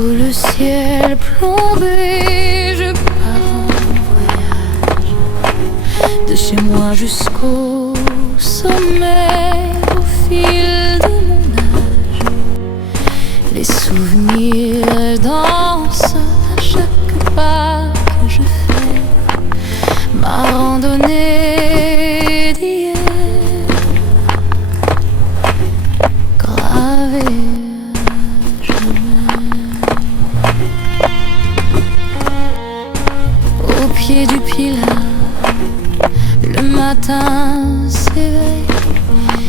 Sous le ciel plombé, je pars en voyage. De chez moi jusqu'au sommet, au fil de mon âge. Les souvenirs dansent à chaque pas que je fais. Ma randonnée d'hier, gravée. Au pied du pilat, le matin s'éveille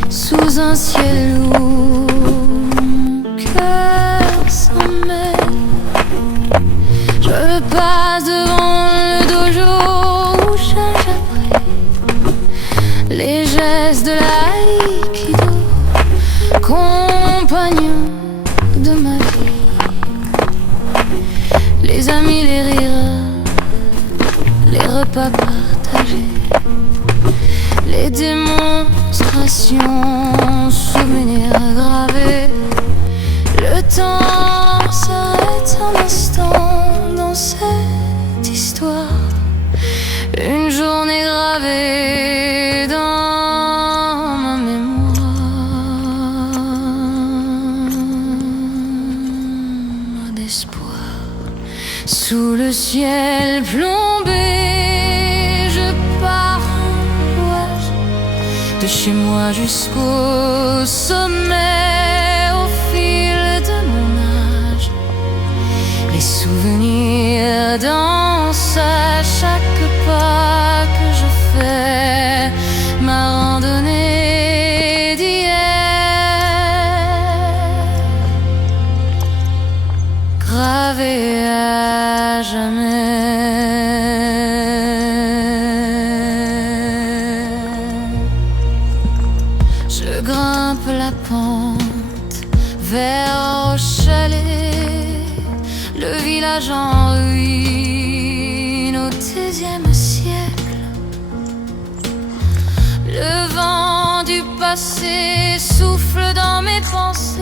sous un ciel lourd. Mon cœur s'en mêle. Je passe devant le dojo où j'apprends les gestes de l'aïkido, compagnon de ma vie. Les amis, les rires, les repas partagés, les démonstrations, souvenirs gravés. Le temps s'arrête un instant dans cette histoire. Une journée gravée dans ma mémoire d'espoir. Sous le ciel plombé, je pars en voyage. De chez moi jusqu'au sommet, au fil de mon âge. Les souvenirs dansent à chaque pas que je fais. Ma randonnée d'hier, gravée à jamais. Je grimpe la pente vers au chalet, le village en ruine au XIIe siècle. Le vent du passé souffle dans mes pensées.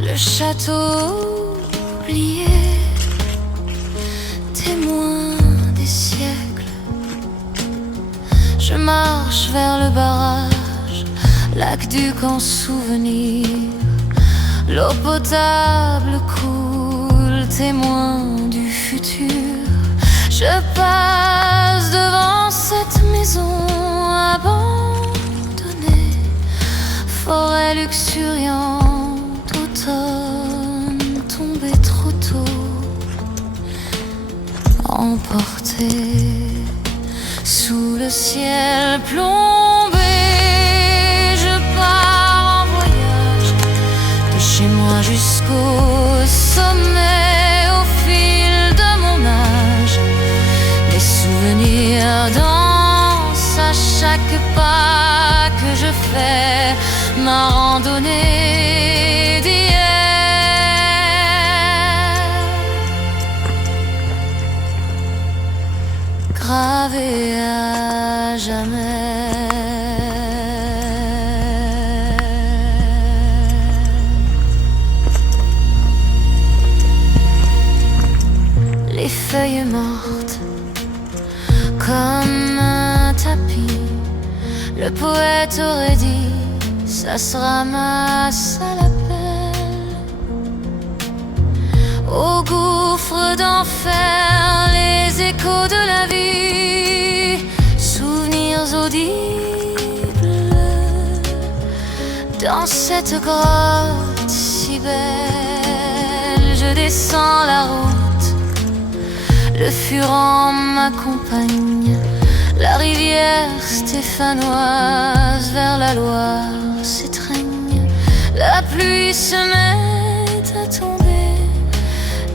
Le château oublié, témoin des siècles. Je marche vers le barrage, l'aqueduc en souvenir. L'eau potable coule, témoin du futur. Je passe devant cette maison abandonnée, forêt luxuriante, automne tombé trop tôt, emporté sous le ciel plombé. Je pars en voyage, de chez moi jusqu'au sommet, au fil de mon âge. Les souvenirs dansent à chaque pas que je fais. Ma randonnée d'hier, gravée à jamais. Les feuilles mortes comme un tapis. Le poète aurait dit, ça se ramasse à la pelle. Au gouffre d'enfer, les échos de la vie, souvenirs audibles. Dans cette grotte si belle, je descends la route. Le Furan m'accompagne, la rivière stéphanoise vers la Loire s'étreigne. La pluie se met à tomber,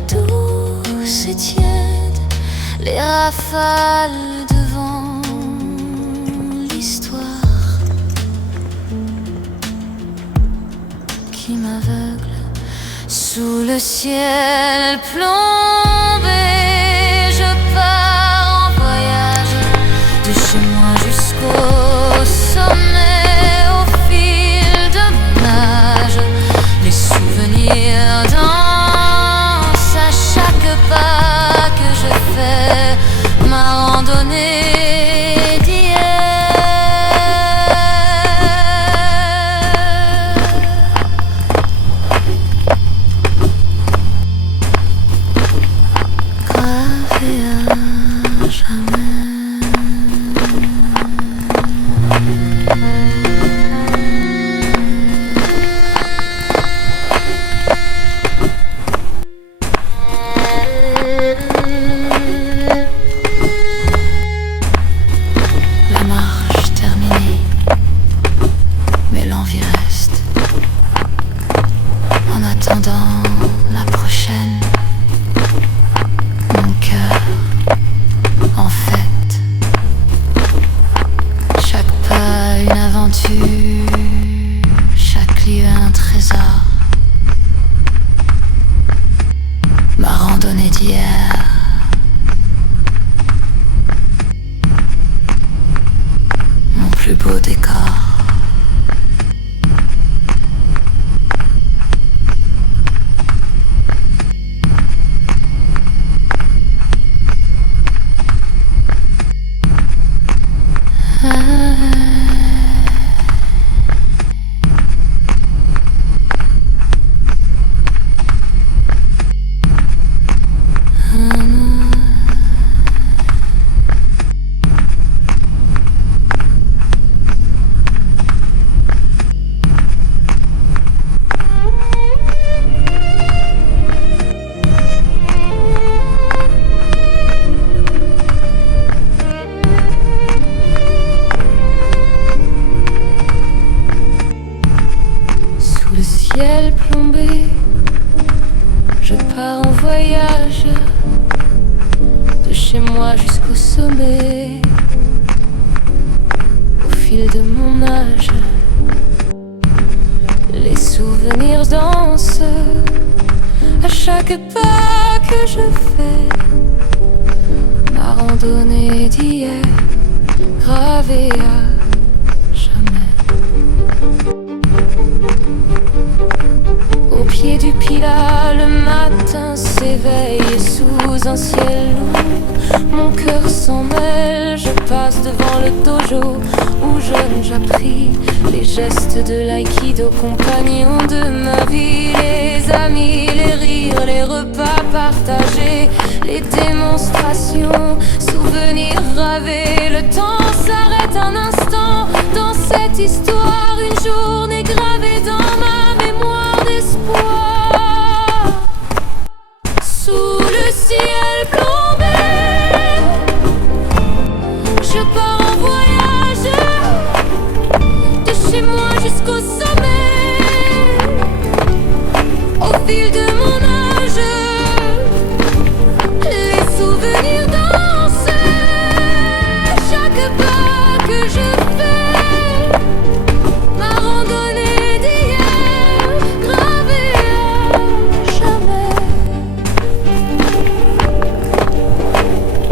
douce et tiède. Les rafales de vent, l'histoire qui m'aveugle. Sous le ciel plombé, je pars en voyage, de chez moi jusqu'au sommet, au fil de mon âge. Les souvenirs dans plus beau décor. Le ciel plombé, je pars en voyage, de chez moi jusqu'au sommet, au fil de mon âge. Les souvenirs dansent à chaque pas que je fais. Ma randonnée d'hier, gravée à jamais. Au pied du Pilat, le matin s'éveille sous un ciel lourd. Mon cœur s'en mêle, je passe devant le dojo où jeune j'appris les gestes de l'aïkido, compagnon de ma vie. Les amis, les rires, les repas partagés, les démonstrations, souvenirs gravés. Le temps s'arrête un instant dans cette histoire, une journée gravée dans ma mémoire d'espoir. Sous le ciel plombé, je pars en voyage, de chez moi jusqu'au sommet, au fil de mon âge. Les souvenirs dansent chaque pas que je fais. Ma randonnée d'hier, gravée à jamais.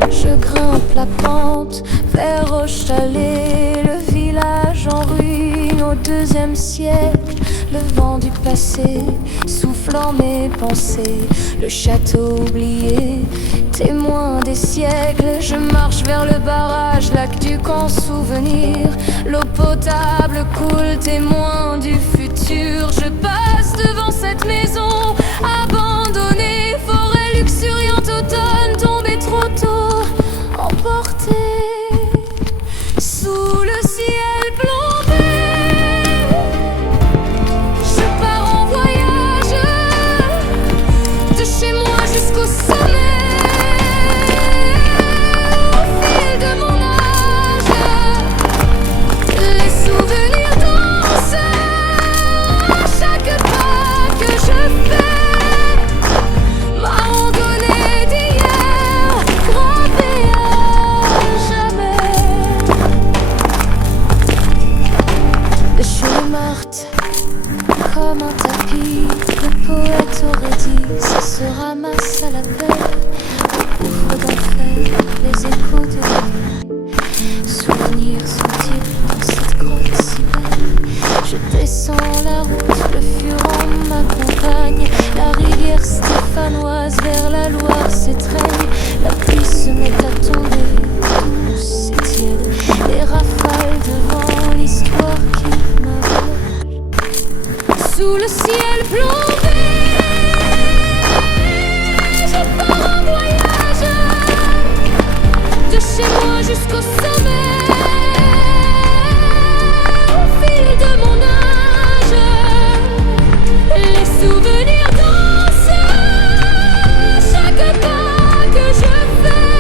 Je grimpe la pente vers Roche-Chalais, le village en ruine au deuxième siècle. Le vent du passé soufflant mes pensées, le château oublié, témoin des siècles. Je marche vers le barrage, lac du camp souvenir. L'eau potable coule, témoin du futur. Je passe devant cette maison abandonnée, forêt luxuriante, automne tombé trop tôt, emporté sous le ciel plombé. Je pars en voyage, de chez moi jusqu'au sommet, au fil de mon âge. Les souvenirs dansent à chaque pas que je fais. Ma randonnée d'hier, gravée à jamais. De chez Marthe, comme un tapis, le poète aurait dit, ça se ramasse à la paix. Au gouffre d'enfer, les échos de la nuit. Souvenirs sont-ils dans cette grotte si belle? Je descends la route, le Furon m'accompagne. La rivière stéphanoise vers la Loire s'étreigne. La pluie se met à tomber, douce et tiède. Les rafales devant l'histoire qui m'aveugle. Sous le ciel plombé, je pars en voyage, de chez moi jusqu'au sommet, au fil de mon âge. Les souvenirs dansent chaque pas que je fais.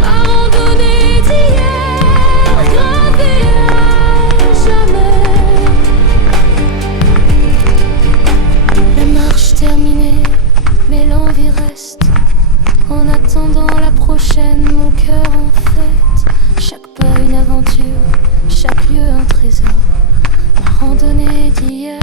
Ma randonnée d'hier, gravée à jamais. La marche terminée, mais l'envie reste. En attendant la prochaine, mon cœur en fête. Chaque pas une aventure, chaque lieu un trésor. Ma randonnée d'hier,